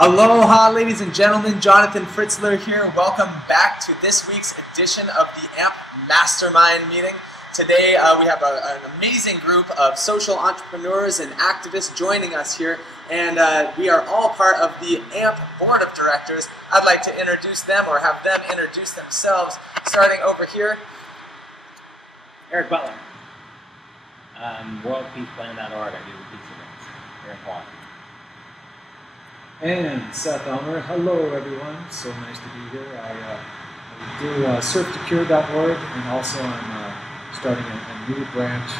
Aloha, ladies and gentlemen. Jonathan Fritzler here. Welcome back to this week's edition of the AMP Mastermind meeting. Today we have an amazing group of social entrepreneurs and activists joining us here, and we are all part of the AMP Board of Directors. I'd like to introduce them or have them introduce themselves, starting over here. Eric Butler. WorldPeacePlan.org. I do the pizza dance. Eric Butler. And Seth Elmer. Hello, everyone. So nice to be here. I do surftocure.org, and also I'm starting a new branch.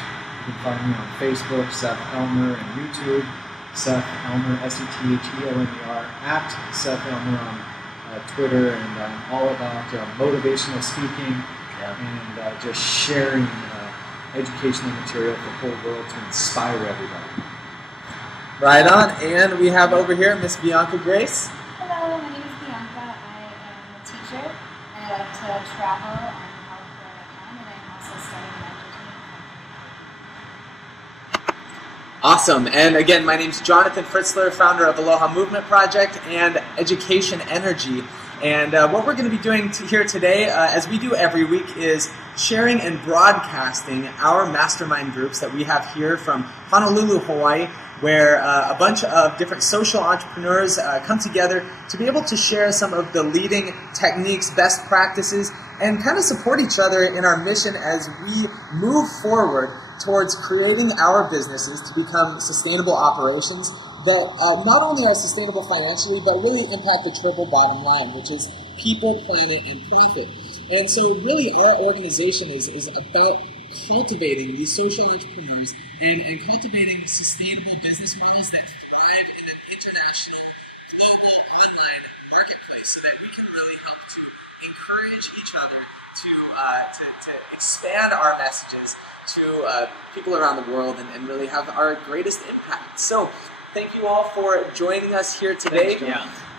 You can find me on Facebook, Seth Elmer, and YouTube, Seth Elmer, SETHELMER, at Seth Elmer on Twitter, and I'm all about motivational speaking and just sharing educational material for the whole world to inspire everybody. Right on. And we have over here Miss Bianca Grace. Hello, my name is Bianca. I am a teacher. I like to travel and help where I can, and I'm also starting an entertainment company. Awesome. And again, my name is Jonathan Fritzler, founder of Aloha Movement Project and Education Energy. And what we're going to be doing here today, as we do every week, is sharing and broadcasting our mastermind groups that we have here from Honolulu, Hawaii, where a bunch of different social entrepreneurs come together to be able to share some of the leading techniques, best practices, and kind of support each other in our mission as we move forward towards creating our businesses to become sustainable operations that not only are sustainable financially, but really impact the triple bottom line, which is people, planet, and profit. And so really our organization is about cultivating these social entrepreneurs and cultivating sustainable business models that thrive in an international, global, online marketplace so that we can really help to encourage each other to expand our messages to people around the world and really have our greatest impact. So thank you all for joining us here today.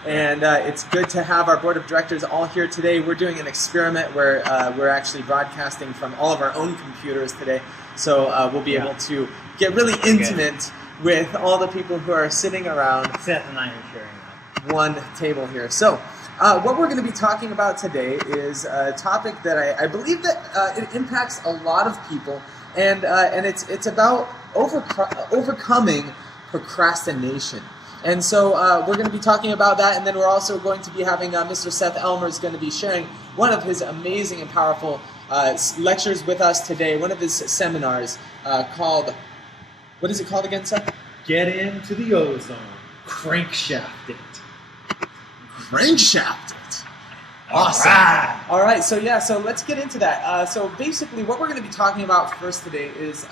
And it's good to have our board of directors all here today. We're doing an experiment where we're actually broadcasting from all of our own computers today. So we'll be able to get really intimate with all the people who are sitting around Seth and I are sharing one table here. So what we're going to be talking about today is a topic that I believe that it impacts a lot of people, and it's about overcoming procrastination. And so we're going to be talking about that, and then we're also going to be having Mr. Seth Elmer is going to be sharing one of his amazing and powerful lectures with us today, one of his seminars called, what is it called again, Seth? Get into the ozone. Crankshaft it. Crankshaft it. Awesome. All right, so let's get into that. So basically what we're going to be talking about first today is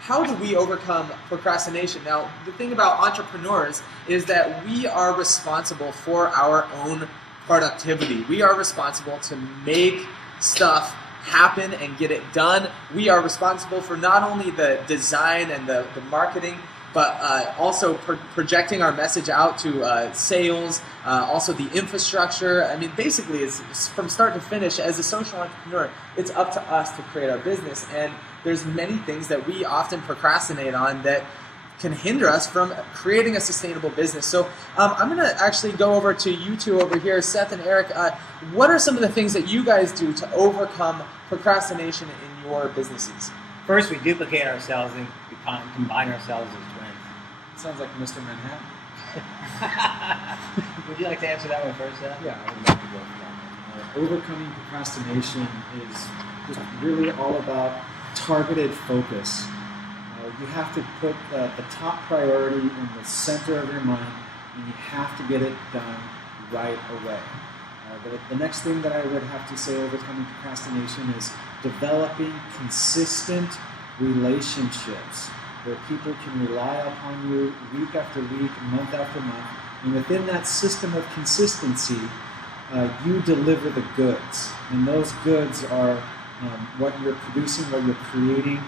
how do we overcome procrastination? Now, the thing about entrepreneurs is that we are responsible for our own productivity. We are responsible to make stuff happen and get it done. We are responsible for not only the design and the marketing, but also projecting our message out to sales, also the infrastructure. I mean, basically, it's from start to finish. As a social entrepreneur, it's up to us to create our business. And there's many things that we often procrastinate on that can hinder us from creating a sustainable business. So I'm going to actually go over to you two over here, Seth and Eric. What are some of the things that you guys do to overcome procrastination in your businesses? First, we duplicate ourselves and combine ourselves as twins. Sounds like Mr. Manhattan. Would you like to answer that one first, Seth? Yeah, I would like to go for that. Overcoming procrastination is just really all about targeted focus. You have to put the top priority in the center of your mind, and you have to get it done right away. The next thing that I would have to say overcoming procrastination is developing consistent relationships where people can rely upon you week after week, month after month, and within that system of consistency, you deliver the goods. And those goods are what you're producing, what you're creating,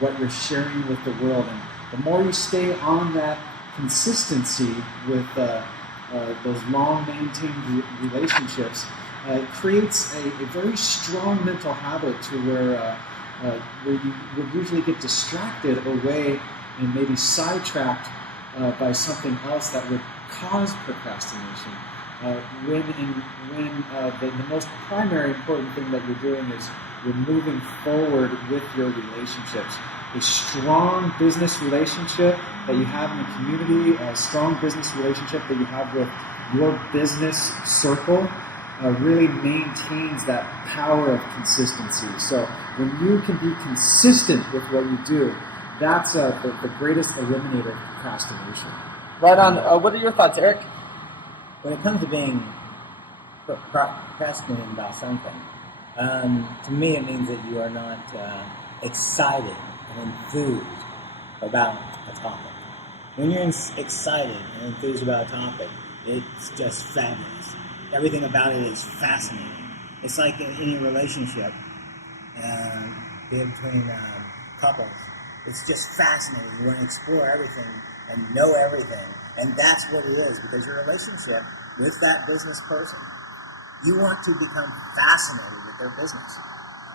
what you're sharing with the world. And the more you stay on that consistency with those long maintained relationships, it creates a very strong mental habit to where you would usually get distracted away and maybe sidetracked by something else that would cause procrastination. The most primary important thing that you're doing is you're moving forward with your relationships. A strong business relationship that you have in the community, a strong business relationship that you have with your business circle really maintains that power of consistency. So when you can be consistent with what you do, that's the greatest eliminator of procrastination. Right on. What are your thoughts, Eric? When it comes to being procrastinating about something, to me it means that you are not excited and enthused about a topic. When you're excited and enthused about a topic, it's just fabulous. Everything about it is fascinating. It's like in a relationship between couples. It's just fascinating. You want to explore everything and know everything. And that's what it is, because your relationship with that business person, you want to become fascinated with their business.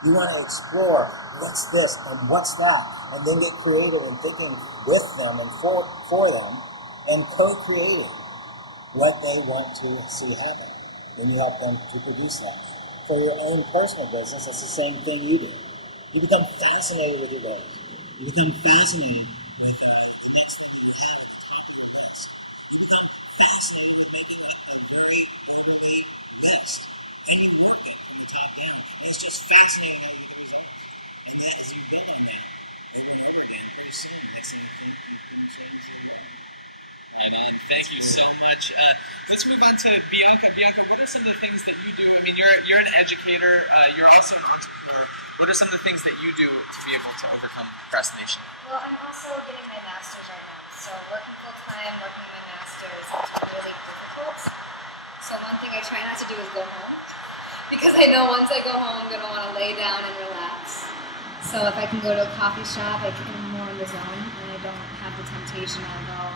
You want to explore what's this and what's that, and then get creative in thinking with them and for them, and co-creating what they want to see happen. Then you help them to produce that. For your own personal business, that's the same thing you do. You become fascinated with your work. You become fascinated with the next thing that you have at the top of your list. You become fascinated with making that a very overweight list. And you work that from the top down. And it's just fascinating with the results. And then as you build on that, over and over again, pretty soon, that's it. You can change the way you want. Right on. Thank you so much. Let's move on to Bianca. Bianca, what are some of the things that you do? I mean, you're an educator. You're also an entrepreneur. What are some of the things that you do to be able to overcome procrastination? Well, I'm also getting my master's right now. So working full time, working my master's, it's really difficult. So one thing I try not to do is go home. Because I know once I go home, I'm going to want to lay down and relax. So if I can go to a coffee shop, I can be more in the zone, and I don't have the temptation. I'll go,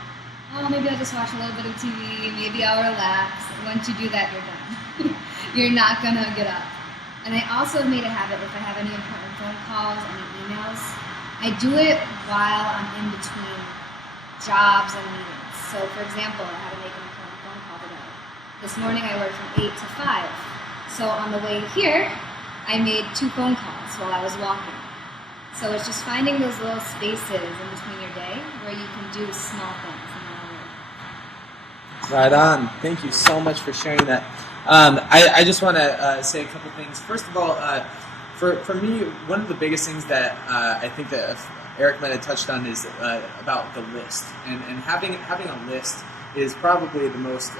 oh, maybe I'll just watch a little bit of TV, maybe I'll relax. Once you do that, you're done. You're not going to get up. And I also have made a habit, if I have any important phone calls, any emails, I do it while I'm in between jobs and meetings. So for example, I had to make an important phone call today. This morning I worked from 8 to 5. So on the way here, I made 2 phone calls while I was walking. So it's just finding those little spaces in between your day where you can do small things. Right on. Thank you so much for sharing that. I just want to say a couple things. First of all, for me, one of the biggest things that I think that Eric might have touched on is about the list. And having a list is probably the most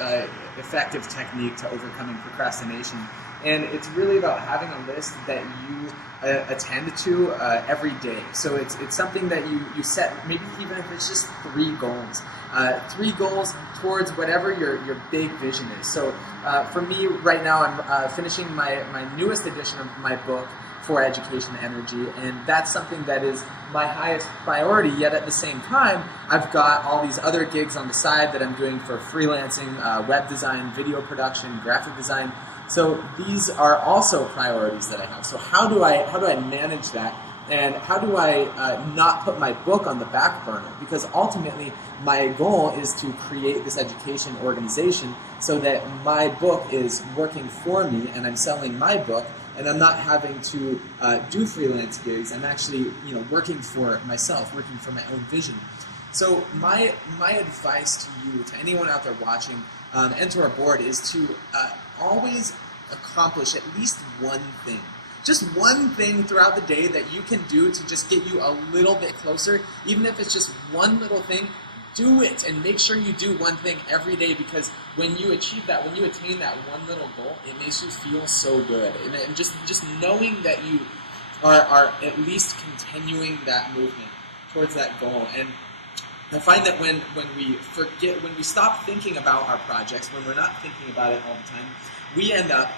effective technique to overcoming procrastination. And it's really about having a list that you attend to every day. So it's something that you set, maybe even if it's just 3 goals. 3 goals towards whatever your big vision is. So for me right now, I'm finishing my newest edition of my book, For Education Energy, and that's something that is my highest priority, yet at the same time, I've got all these other gigs on the side that I'm doing for freelancing, web design, video production, graphic design. So these are also priorities that I have. So how do I manage that? And how do I not put my book on the back burner? Because ultimately, my goal is to create this education organization so that my book is working for me and I'm selling my book and I'm not having to do freelance gigs. I'm actually working for myself, working for my own vision. So my advice to you, to anyone out there watching, and to our board, is to always accomplish at least one thing. Just one thing throughout the day that you can do to just get you a little bit closer. Even if it's just one little thing, do it and make sure you do one thing every day, because when you achieve that, when you attain that one little goal, it makes you feel so good. And just knowing that you are at least continuing that movement towards that goal. And I find that when we stop thinking about our projects, when we're not thinking about it all the time, we end up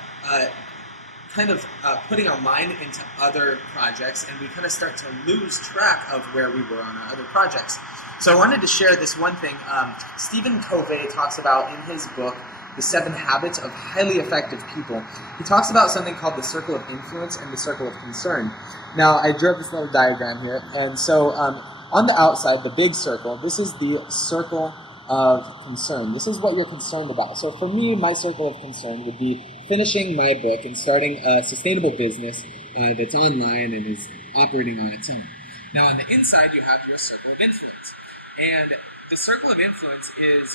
putting our mind into other projects, and we kind of start to lose track of where we were on our other projects. So I wanted to share this one thing. Stephen Covey talks about in his book, The 7 Habits of Highly Effective People. He talks about something called the circle of influence and the circle of concern. Now, I drew up this little diagram here, and so on the outside, the big circle, this is the circle of concern. This is what you're concerned about. So for me, my circle of concern would be finishing my book and starting a sustainable business that's online and is operating on its own. Now on the inside, you have your circle of influence. And the circle of influence is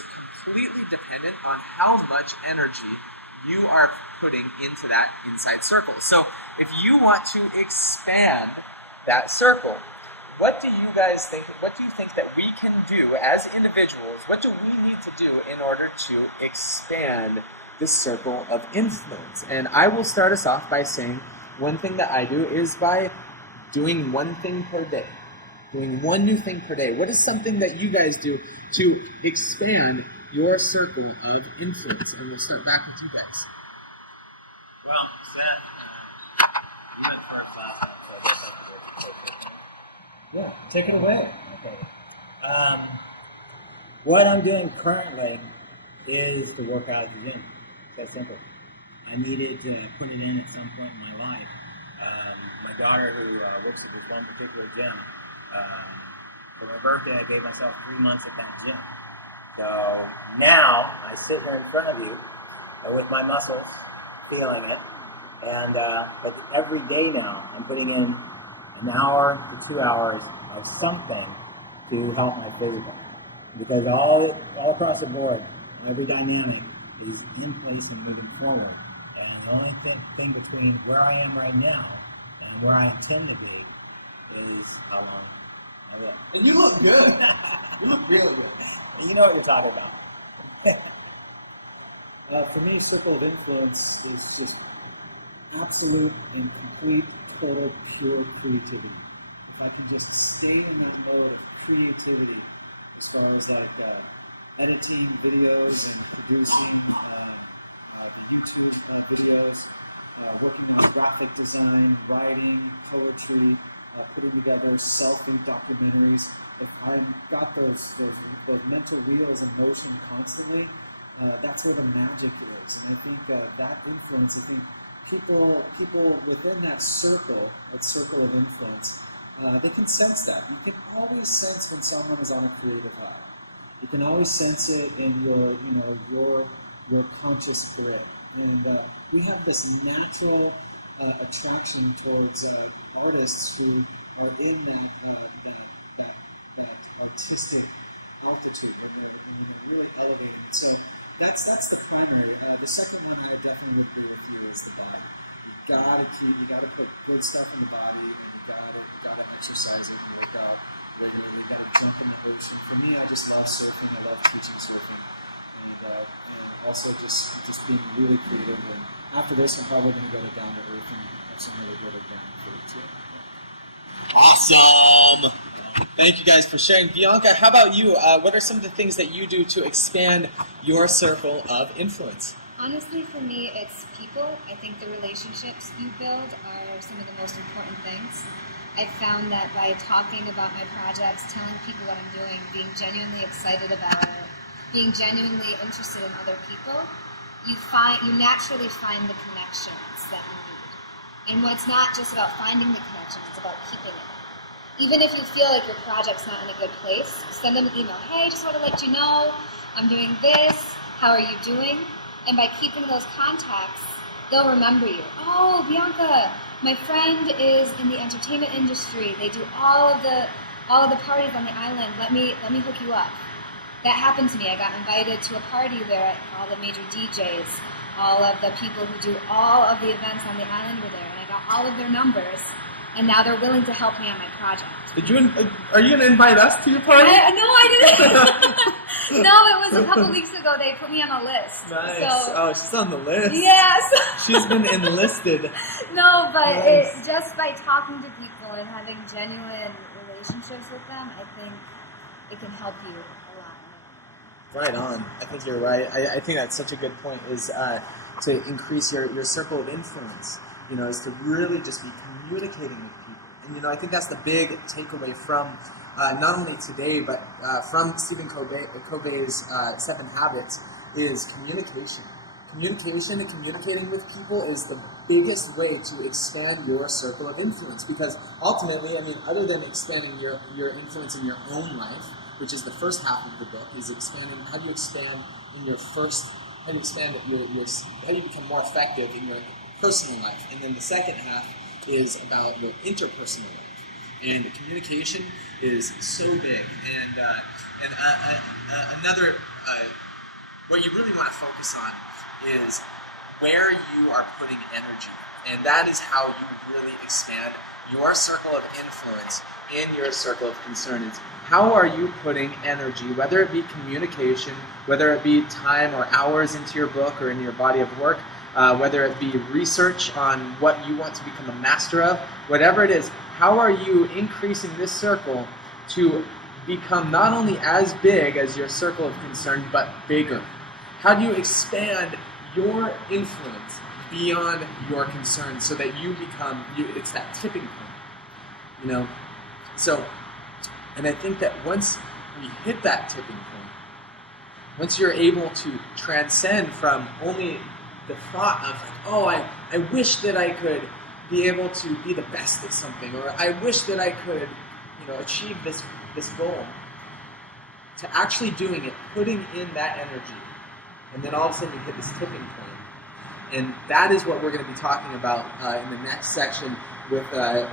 completely dependent on how much energy you are putting into that inside circle. So if you want to expand that circle, what do you guys think, what do you think that we can do as individuals, what do we need to do in order to expand this circle of influence? And I will start us off by saying one thing that I do is by doing one thing per day. Doing one new thing per day. What is something that you guys do to expand your circle of influence? And we'll start back with you guys. Well, Seth, you went first last time. Yeah, take it away. Okay. What I'm doing currently is to work out at the gym. It's that simple. I needed to put it in at some point in my life. My daughter, who works at this one particular gym, for my birthday, I gave myself 3 months at that gym. So now I sit here in front of you with my muscles, feeling it, and but every day now I'm putting in an hour to 2 hours of something to help my physical. Because all across the board, every dynamic is in place and moving forward. And the only thing between where I am right now and where I intend to be is how long I live. And you look good. You look really good. And you know what you're talking about. For me, circle of influence is just absolute and complete, total, pure creativity. If I can just stay in that mode of creativity, as far as like editing videos and producing YouTube videos, working on graphic design, writing, poetry, putting together selfie documentaries. If I've got those mental wheels in motion constantly, that's where the magic is. And I think that influence, I think people within that circle of influence, they can sense that. You can always sense when someone is on a creative high. You can always sense it in your conscious grid. And we have this natural attraction towards artists who are in that artistic altitude, where they're really elevated. So that's the primary. The second one I definitely would agree with you is the body. You gotta put good stuff in the body, and you gotta exercise it and work out regularly. You gotta jump in the ocean. For me, I just love surfing. I love teaching surfing, and also just being really creative. And after this, I'm probably going to go down to earth and have some really good adventure too. Awesome! Thank you guys for sharing. Bianca, how about you? What are some of the things that you do to expand your circle of influence? Honestly, for me, it's people. I think the relationships you build are some of the most important things. I've found that by talking about my projects, telling people what I'm doing, being genuinely excited about it, being genuinely interested in other people, you naturally find the connections that you need. And it's not just about finding the connection, it's about keeping it. Even if you feel like your project's not in a good place, send them an email. Hey, just want to let you know, I'm doing this, how are you doing? And by keeping those contacts, they'll remember you. Oh, Bianca, my friend is in the entertainment industry. They do all of the parties on the island. Let me hook you up. That happened to me. I got invited to a party where all the major DJs, all of the people who do all of the events on the island were there, and I got all of their numbers, and now they're willing to help me on my project. Are you going to invite us to your party? No, I didn't. No, it was a couple weeks ago. They put me on a list. Nice. So, She's on the list. yes. She's been enlisted. No, but Nice. just by talking to people and having genuine relationships with them, I think it can help you a lot. Right on. I think you're right. I think that's such a good point, is to increase your circle of influence, is to really just be communicating with people. And, I think that's the big takeaway from not only today, but from Stephen Covey's 7 Habits, is communication. Communication and communicating with people is the biggest way to expand your circle of influence, because ultimately, other than expanding your influence in your own life, which is the first half of the book, is expanding. How do you expand in your first? How do you expand how do you become more effective in your personal life? And then the second half is about your interpersonal life. And communication is so big. And another, what you really want to focus on is where you are putting energy. And that is how you really expand your circle of influence in your circle of concern. It's how are you putting energy, whether it be communication, whether it be time or hours into your book or in your body of work, whether it be research on what you want to become a master of, whatever it is, how are you increasing this circle to become not only as big as your circle of concern, but bigger? How do you expand your influence beyond your concerns so that you become, it's that tipping point, So, and I think that once we hit that tipping point, once you're able to transcend from only the thought of, I wish that I could be able to be the best at something, or I wish that I could, achieve this goal, to actually doing it, putting in that energy, and then all of a sudden you hit this tipping point. And that is what we're going to be talking about in the next section with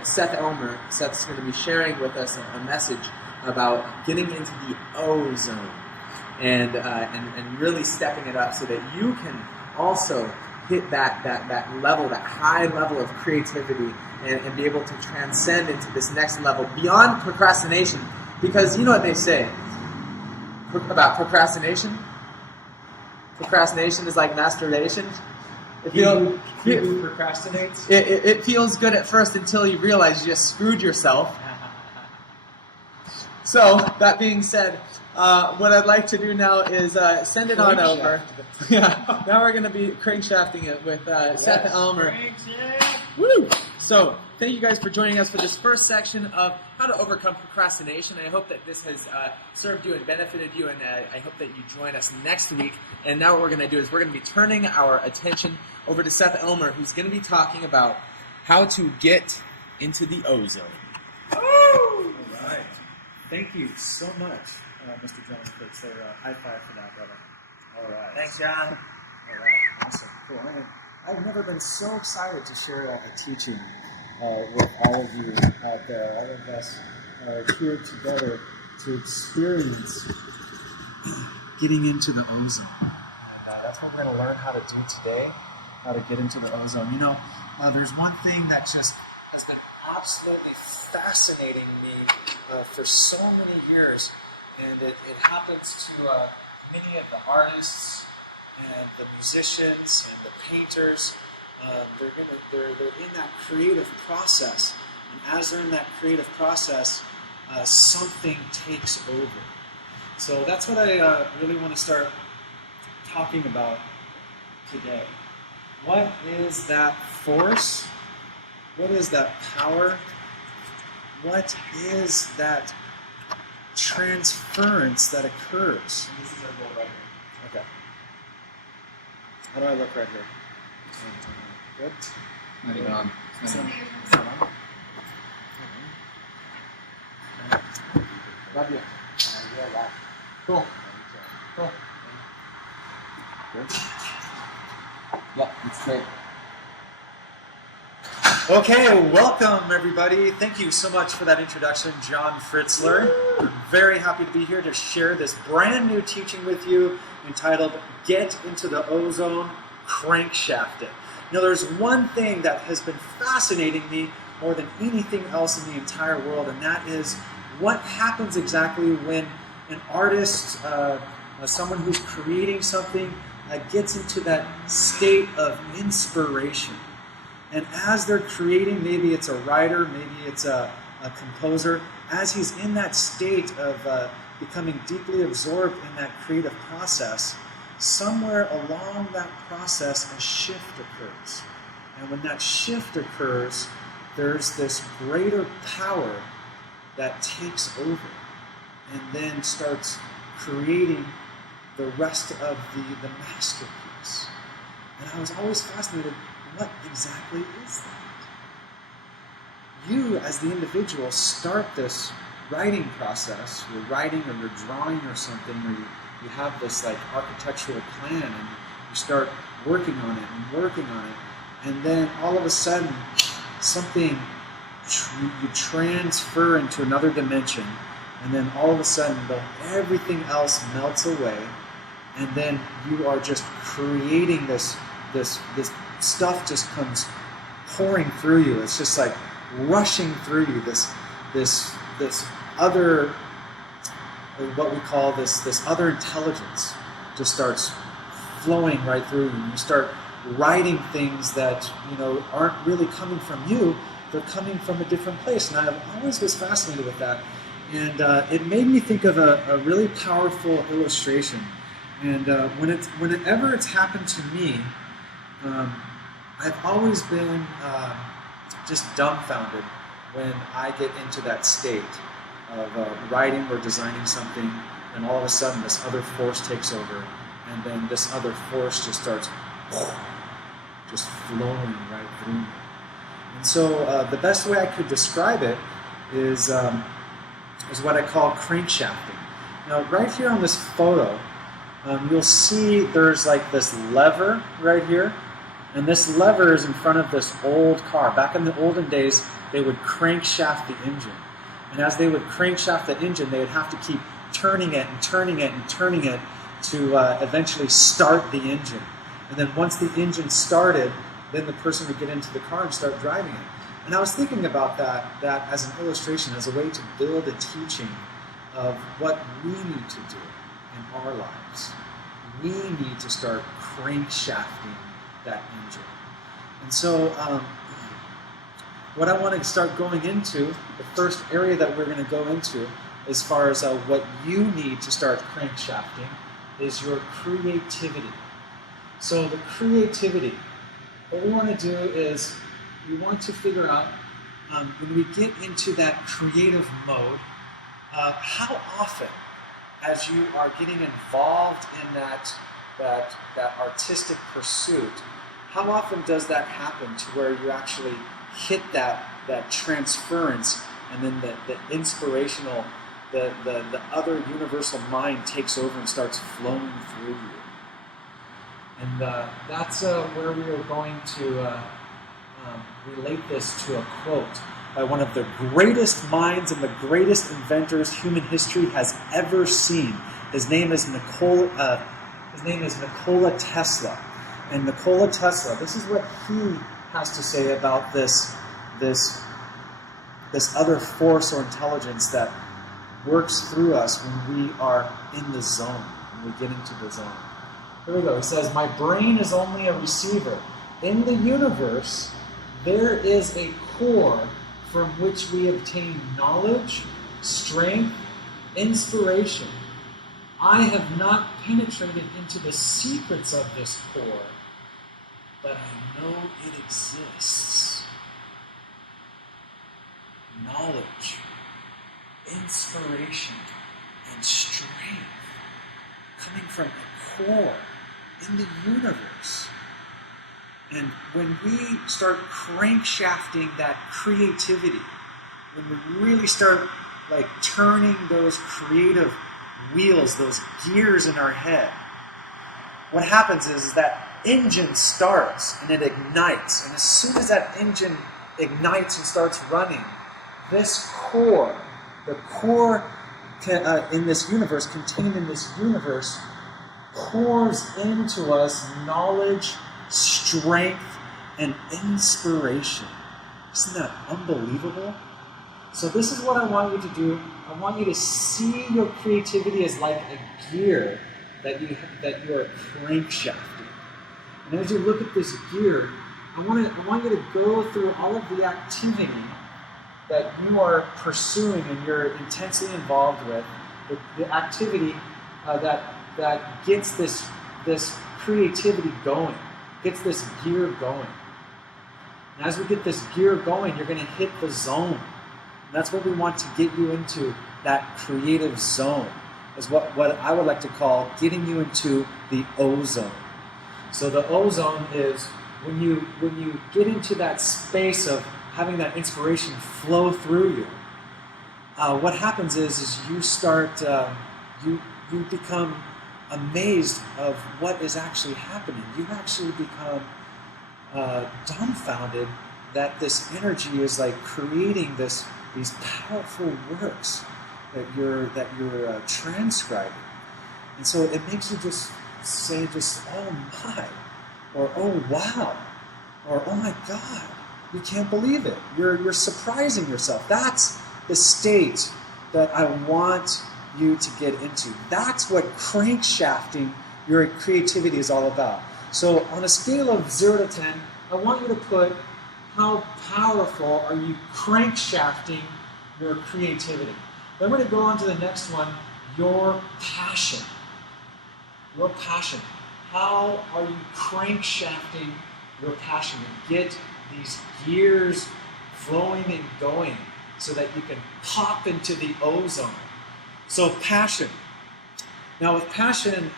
Seth Elmer. Seth's going to be sharing with us a message about getting into the O zone and really stepping it up so that you can also hit that level, that high level of creativity and be able to transcend into this next level beyond procrastination. Because you know what they say about procrastination? Procrastination is like masturbation. He who procrastinates? It feels good at first until you realize you just screwed yourself. So, that being said, what I'd like to do now is send it on over. Yeah, now we're going to be crankshafting it with Seth Elmer. Woo! So, thank you guys for joining us for this first section of how to overcome procrastination. I hope that this has served you and benefited you, and I hope that you join us next week. And now what we're going to do is we're going to be turning our attention over to Seth Elmer, who's going to be talking about how to get into the O zone. All right. Thank you so much, Mr. John Fritz. High five for that, brother. All right. Thanks, John. All right. Awesome. Cool. I've never been so excited to share a teaching with all of you out there. All of us are here together to experience getting into the O zone. And that's what we're going to learn how to do today, how to get into the O zone. There's one thing that just has been absolutely fascinating me for so many years, and it happens to many of the artists and the musicians and the painters. They're in that creative process, and as they're in that creative process, something takes over. So that's what I really want to start talking about today. What is that force? What is that power? What is that transference that occurs? This is our goal right here. Okay. How do I look right here? Good? Not even on. It's not on. Love you. Cool. Cool. Good. Yeah, it's great. Okay, welcome everybody. Thank you so much for that introduction, John Fritzler. I'm very happy to be here to share this brand new teaching with you entitled Get into the O Zone, Crankshaft It. There's one thing that has been fascinating me more than anything else in the entire world, and that is what happens exactly when an artist, someone who's creating something, gets into that state of inspiration. And as they're creating, maybe it's a writer, maybe it's a composer, as he's in that state of becoming deeply absorbed in that creative process, somewhere along that process a shift occurs. And when that shift occurs, there's this greater power that takes over and then starts creating the rest of the masterpiece. And I was always fascinated, what exactly is that? You, as the individual, start this writing process, you're writing or you're drawing or something, or you have this like architectural plan and you start working on it and working on it, and then all of a sudden something you transfer into another dimension, and then all of a sudden everything else melts away, and then you are just creating this stuff just comes pouring through you. It's just like rushing through you. This other, what we call this other intelligence just starts flowing right through you. And you start writing things that aren't really coming from you. They're coming from a different place. And I always was fascinated with that. And it made me think of a really powerful illustration. And whenever it's happened to me, I've always been just dumbfounded when I get into that state of writing or designing something, and all of a sudden this other force takes over, and then this other force just starts just flowing right through me. And so the best way I could describe it is what I call crankshafting. Now, right here on this photo, you'll see there's like this lever right here, and this lever is in front of this old car. Back in the olden days, they would crankshaft the engine. And as they would crankshaft the engine, they would have to keep turning it and turning it and turning it to eventually start the engine. And then once the engine started, then the person would get into the car and start driving it. And I was thinking about that as an illustration, as a way to build a teaching of what we need to do in our lives. We need to start crankshafting that engine. And so what I want to start going into, the first area that we're going to go into as far as what you need to start crankshafting is your creativity. So the creativity, what we want to do is we want to figure out when we get into that creative mode, how often, as you are getting involved in that artistic pursuit, how often does that happen to where you actually hit that transference, and then the inspirational, the other universal mind takes over and starts flowing through you? And that's where we are going to relate this to a quote by one of the greatest minds and the greatest inventors human history has ever seen. His name is Nikola Tesla. And Nikola Tesla, this is what he has to say about this other force or intelligence that works through us when we are in the zone, when we get into the zone. Here we go. He says, "My brain is only a receiver. In the universe, there is a core from which we obtain knowledge, strength, inspiration. I have not penetrated into the secrets of this core, but I know it exists. Knowledge, inspiration, and strength coming from a core in the universe." And when we start crankshafting that creativity, when we really start like turning those creative wheels, those gears in our head, what happens is that engine starts and it ignites. And as soon as that engine ignites and starts running, this core, the core in this universe, contained in this universe, pours into us knowledge, strength, and inspiration. Isn't that unbelievable? So this is what I want you to do. I want you to see your creativity as like a gear that you are crankshafting. And as you look at this gear, I want you to go through all of the activity that you are pursuing and you're intensely involved with, the activity that gets this creativity going, gets this gear going. And as we get this gear going, you're going to hit the zone. And that's what we want to get you into, that creative zone, is what I would like to call getting you into the ozone. So the ozone is when you get into that space of having that inspiration flow through you. what happens is you start, you become amazed of what is actually happening. You actually become dumbfounded that this energy is like creating these powerful works that you're transcribing, and so it makes you just say oh my, or oh wow, or oh my God, you can't believe it. You're surprising yourself. That's the state that I want you to get into. That's what crankshafting your creativity is all about. So on a scale of 0 to 10, I want you to put how powerful are you crankshafting your creativity. Then we're going to go on to the next one, your passion. Your passion. How are you crankshafting your passion and get these gears flowing and going so that you can pop into the ozone? So passion. Now with passion,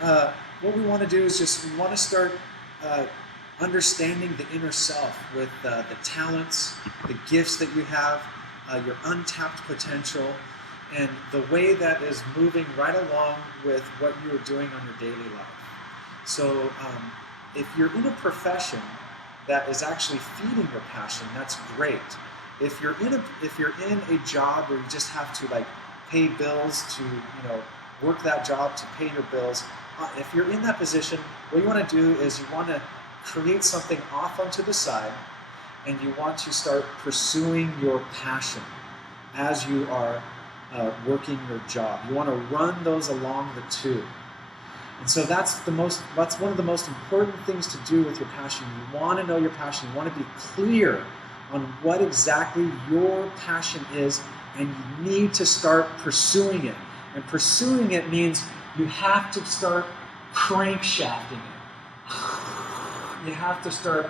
what we want to do is we want to start understanding the inner self with the talents, the gifts that you have, your untapped potential, and the way that is moving right along with what you're doing on your daily life. So if you're in a profession that is actually feeding your passion, that's great. If you're in a job where you just have to like pay bills to work that job to pay your bills, if you're in that position, what you want to do is you want to create something off onto the side, and you want to start pursuing your passion as you are working your job. You want to run those along the two. And so that's one of the most important things to do with your passion. You want to know your passion. You want to be clear on what exactly your passion is, and you need to start pursuing it. And pursuing it means you have to start crankshafting it. You have to start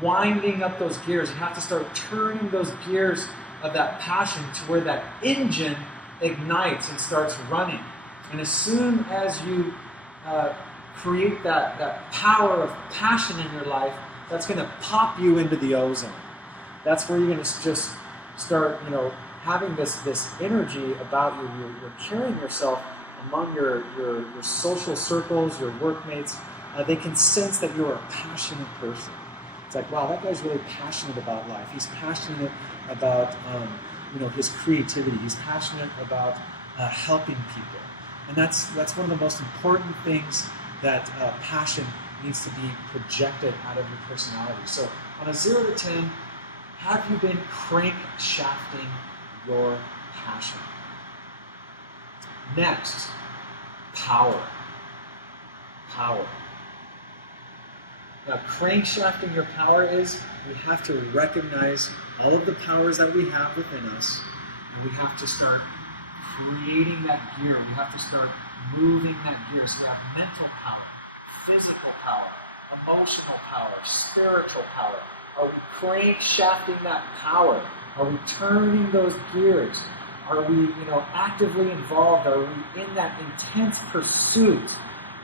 winding up those gears. You have to start turning those gears of that passion to where that engine ignites and starts running. And as soon as you create that power of passion in your life, that's going to pop you into the ozone. That's where you're going to just start, having this energy about you. You're carrying yourself among your social circles, your workmates. They can sense that you're a passionate person. It's like, wow, that guy's really passionate about life. He's passionate about his creativity. He's passionate about helping people. And that's one of the most important things that passion needs to be projected out of your personality. So on a 0 to 10, have you been crankshafting your passion? Next, power. Power. Now, crankshafting your power is we have to recognize all of the powers that we have within us, and we have to start creating that gear. We have to start moving that gear. So we have mental power, physical power, emotional power, spiritual power. Are we crankshafting that power? Are we turning those gears? Are we, actively involved? Are we in that intense pursuit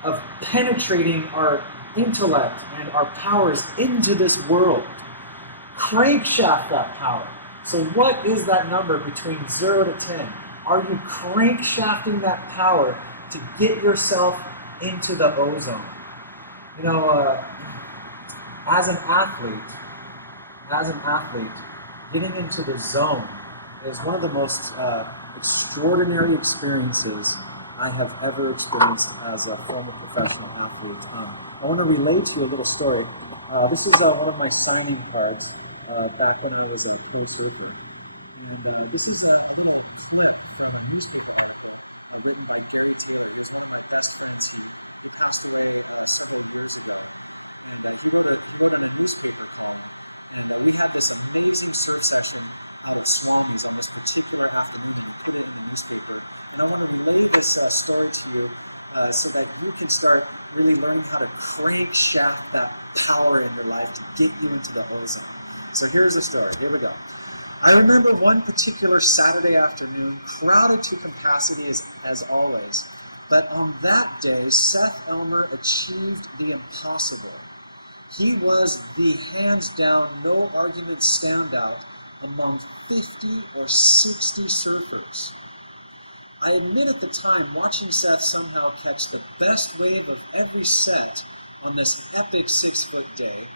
of penetrating our intellect and our powers into this world? Crankshaft that power. So what is that number between 0 to 10? Are you crankshafting that power to get yourself into the ozone? As an athlete, getting into the zone is one of the most extraordinary experiences I have ever experienced as a former professional athlete. I want to relate to you a little story. This is one of my signing cards back when I was a K-Safety. And this is a little flip from a newspaper written by Gary Taylor. He's one of my best friends here. He passed away several years ago. And he wrote on a newspaper club. And we had this amazing surf session on the Swannies on this particular afternoon at the beginning of the newspaper. And I want to relay this story to you so that you can start really learning how to crankshaft that power in your life to get you into the ozone. So here's the story. Here we go. I remember one particular Saturday afternoon, crowded to capacity as always. But on that day, Seth Elmer achieved the impossible. He was the hands-down, no-argument standout among 50 or 60 surfers. I admit at the time, watching Seth somehow catch the best wave of every set on this epic 6-foot day,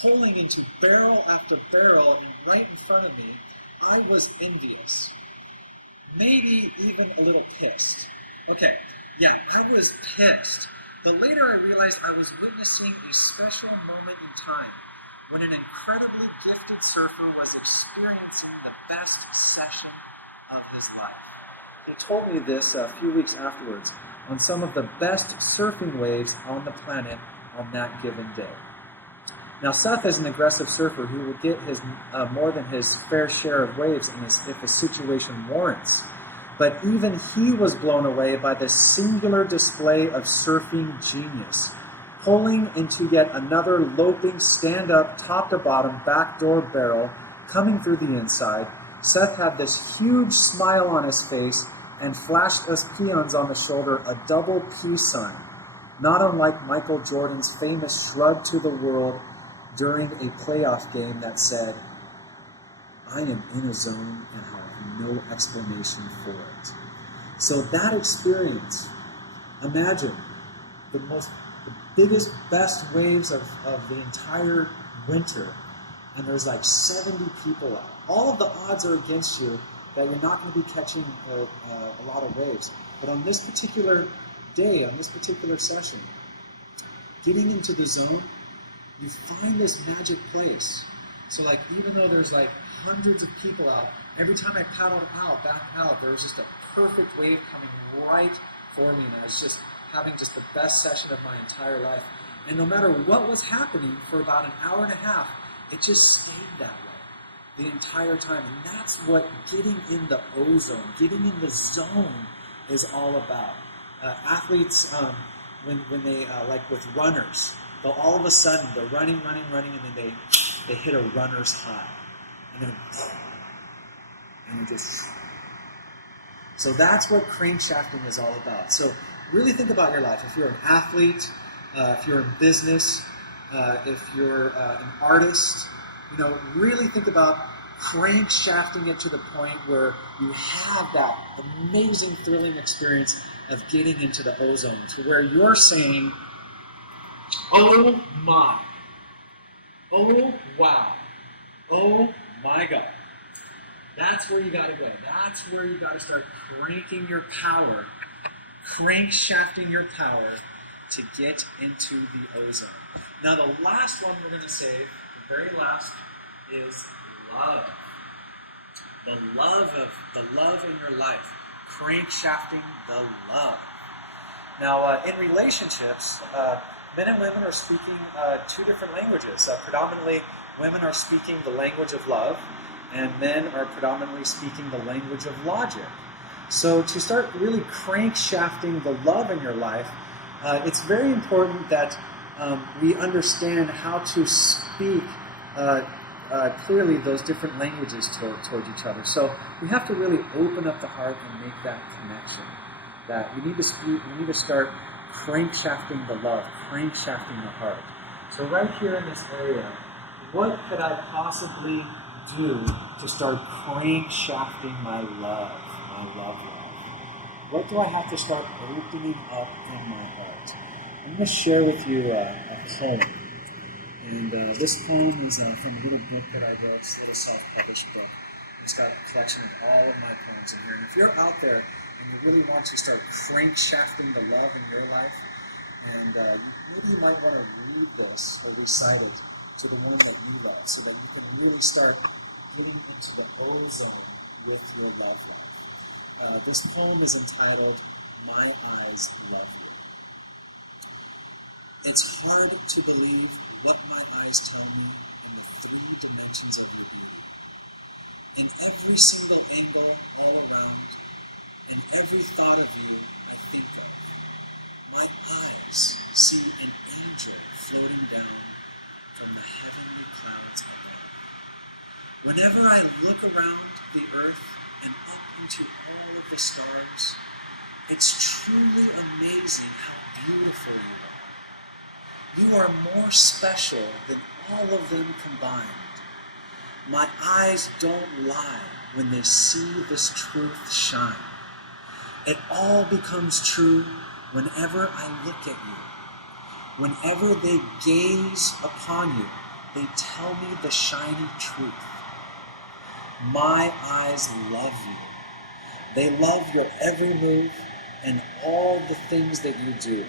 pulling into barrel after barrel right in front of me, I was envious. Maybe even a little pissed. Okay, yeah, I was pissed. But later I realized I was witnessing a special moment in time when an incredibly gifted surfer was experiencing the best session of his life. He told me this a few weeks afterwards on some of the best surfing waves on the planet on that given day. Now, Seth is an aggressive surfer who will get his more than his fair share of waves if a situation warrants. But even he was blown away by the singular display of surfing genius, pulling into yet another loping stand-up, top-to-bottom, backdoor barrel coming through the inside. Seth had this huge smile on his face and flashed us peons on the shoulder a double peace sign, not unlike Michael Jordan's famous shrug to the world during a playoff game that said, "I am in a zone and have no explanation for it." So that experience, imagine the biggest, best waves of the entire winter, and there's like 70 people out. All of the odds are against you that you're not going to be catching a lot of waves. But on this particular day, on this particular session, getting into the zone, you find this magic place. So like, even though there's like hundreds of people out, every time I paddled back out, there was just a perfect wave coming right for me, and I was just having just the best session of my entire life. And no matter what was happening for about an hour and a half, it just stayed that way the entire time. And that's what getting in the ozone, getting in the zone is all about. Athletes, when they, like with runners, they'll all of a sudden, they're running, and then they hit a runner's high. And it just... So that's what crankshafting is all about. So really think about your life. If you're an athlete, if you're in business, if you're an artist, really think about crankshafting it to the point where you have that amazing, thrilling experience of getting into the ozone, to where you're saying, "Oh my, oh wow, oh my God." That's where you got to go. That's where you got to start cranking your power, crankshafting your power to get into the ozone. Now, the last one we're going to save, the very last, is love. The love in your life. Crankshafting the love. Now, in relationships, men and women are speaking two different languages. Predominantly, women are speaking the language of love, and men are predominantly speaking the language of logic. So to start really crankshafting the love in your life, it's very important that we understand how to speak clearly those different languages towards each other. So we have to really open up the heart and make that connection. That we need to start crankshafting the love, crankshafting the heart. So right here in this area, what could I possibly do to start crankshafting my love life? What do I have to start opening up in my heart? I'm going to share with you a poem. And this poem is from a little book that I wrote, it's a little self-published book. It's got a collection of all of my poems in here. And if you're out there and you really want to start crankshafting the love in your life, and maybe you might want to read this or recite it to the one that you love, so that you can really start getting into the ozone with your love life. This poem is entitled, "My Eyes Love You." It's hard to believe what my eyes tell me in the 3 dimensions of your beauty. In every single angle all around, in every thought of you I think of, my eyes see an angel floating down from the heavenly clouds above. Whenever I look around the earth and up into all of the stars, it's truly amazing how beautiful you are. You are more special than all of them combined. My eyes don't lie when they see this truth shine. It all becomes true whenever I look at you. Whenever they gaze upon you, they tell me the shiny truth. My eyes love you. They love your every move and all the things that you do.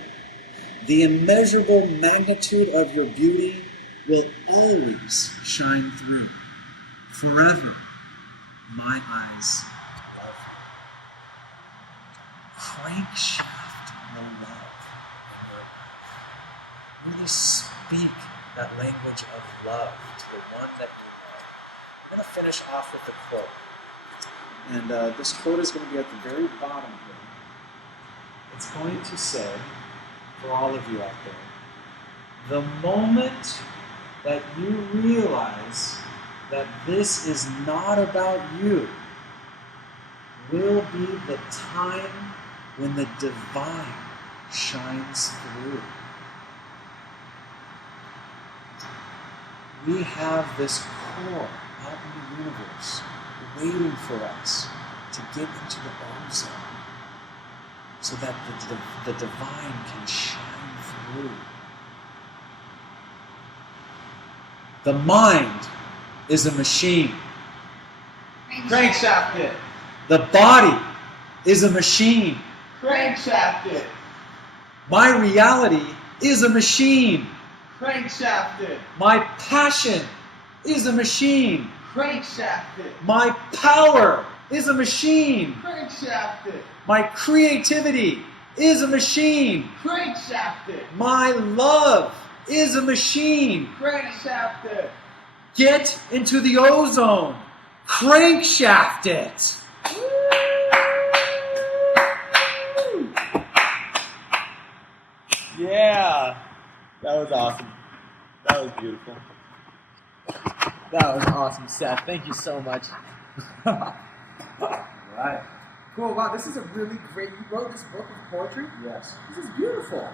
The immeasurable magnitude of your beauty will always shine through. Forever, my eyes love you. Crankshaft your love. Really speak that language of love to the one that you love. I'm going to finish off with a quote. And this quote is going to be at the very bottom here. It's going to say, for all of you out there, the moment that you realize that this is not about you will be the time when the divine shines through. We have this core out in the universe waiting for us to get into the ozone so that the divine can shine through. The mind is a machine. Crankshaft it. The body is a machine. Crankshaft it. My reality is a machine. Crankshaft it. My passion is a machine. Crankshaft it. My power is a machine. Crankshaft it. My creativity is a machine. Crankshaft it. My love is a machine. Crankshaft it. Get into the ozone. Crankshaft it. Yeah. That was awesome. That was beautiful. That was awesome, Seth. Thank you so much. Right. Cool. Wow, this is a really great. You wrote this book of poetry? Yes. This is beautiful.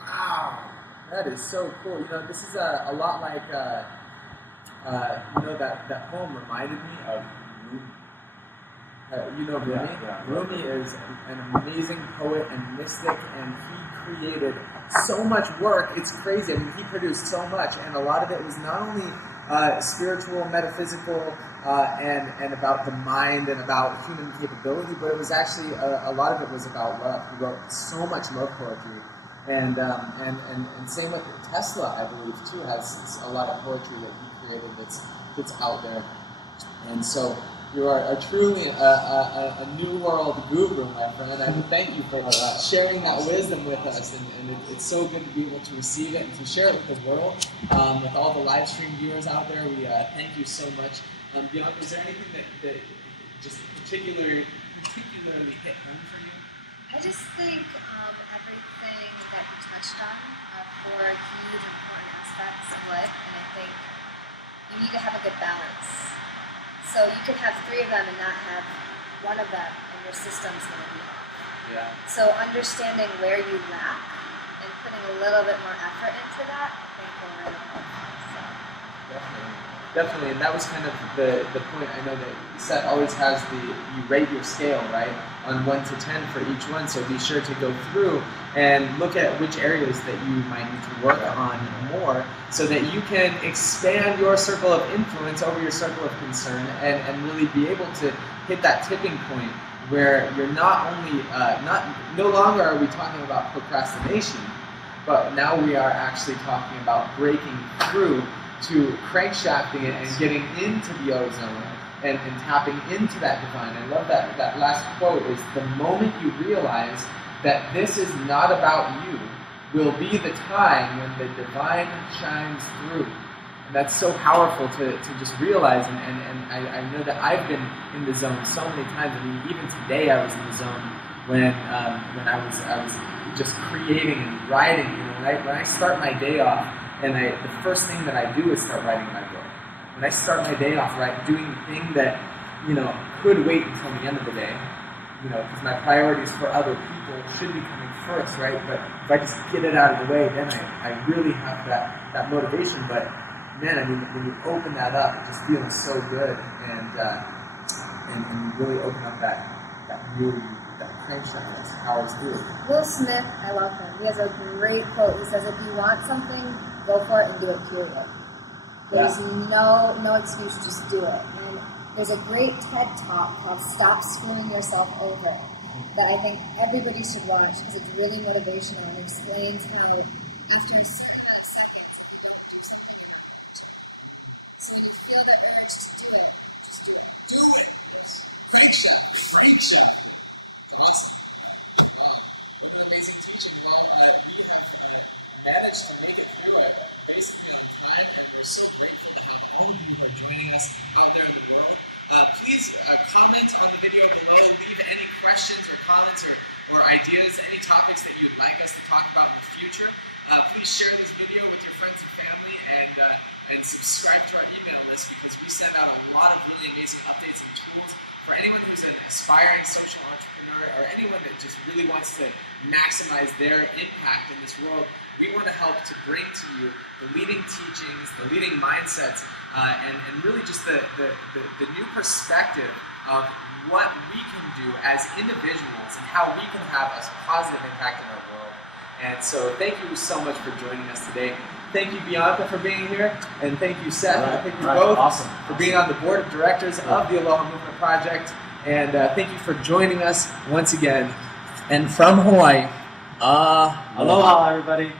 Wow. That is so cool. You know, this is a lot like, you know, that poem reminded me of Rumi. You know Rumi? Yeah. Rumi is an amazing poet and mystic, and he created so much work. It's crazy. I mean, he produced so much, and a lot of it was not only spiritual, metaphysical, and about the mind and about human capability, but it was actually a lot of it was about love. He wrote so much love poetry, and same with Tesla, I believe too, has a lot of poetry that he created that's out there, and so. You are truly a new world guru, my friend. I thank you for sharing that wisdom with us, and it's so good to be able to receive it and to share it with the world, with all the live stream viewers out there. We thank you so much. You know, is there anything that just particularly hit home for you? I just think everything that you touched on are four huge important aspects of life, and I think you need to have a good balance. So you can have three of them and not have one of them, and your system's going to be off. Yeah. So understanding where you lack and putting a little bit more effort into that, I think will really help. So. Definitely, and that was kind of the point. I know that Seth always has you rate your scale, right, on 1 to 10 for each one, so be sure to go through and look at which areas that you might need to work on more so that you can expand your circle of influence over your circle of concern and really be able to hit that tipping point where you're not only, no longer are we talking about procrastination, but now we are actually talking about breaking through to crankshafting it and getting into the ozone and tapping into that divine. I love that last quote is the moment you realize that this is not about you will be the time when the divine shines through. And that's so powerful to just realize, and I know that I've been in the zone so many times. I mean, even today I was in the zone when I was just creating and writing. You know, when I start my day off, and the first thing that I do is start writing my book. When I start my day off, doing the thing that, you know, could wait until the end of the day, you know, because my priorities for other people should be coming first, right? But if I just get it out of the way, then I really have that motivation. But man, I mean, when you open that up, it just feels so good, and you really open up that crankshaft. That's how it's doing. Will Smith, I love him. He has a great quote. He says, "If you want something, go for it and do it. Period. There's no excuse. Just do it." And there's a great TED Talk called "Stop Screwing Yourself Over" that I think everybody should watch because it's really motivational and explains how after a certain amount of seconds, if you don't do something, you're not going to. So when you feel that urge to do it, just do it. Do it. Crankshaft. Awesome. What an amazing teaching. Well, we have managed to make it through it basically on time, and we're so grateful to have all of you who are joining us out there in the world. Please comment on the video below, leave any questions or comments or ideas, any topics that you would like us to talk about in the future. Please share this video with your friends and family, and subscribe to our email list because we send out a lot of really amazing updates and tools for anyone who's an aspiring social entrepreneur or anyone that just really wants to maximize their impact in this world. We want to help to bring to you the leading teachings, the leading mindsets, and really just the new perspective of what we can do as individuals and how we can have a positive impact in our world. And so thank you so much for joining us today. Thank you, Bianca, for being here, and thank you, Seth. Thank you both for being on the board of directors of the Aloha Movement Project. And thank you for joining us once again. And from Hawaii, Aloha, everybody.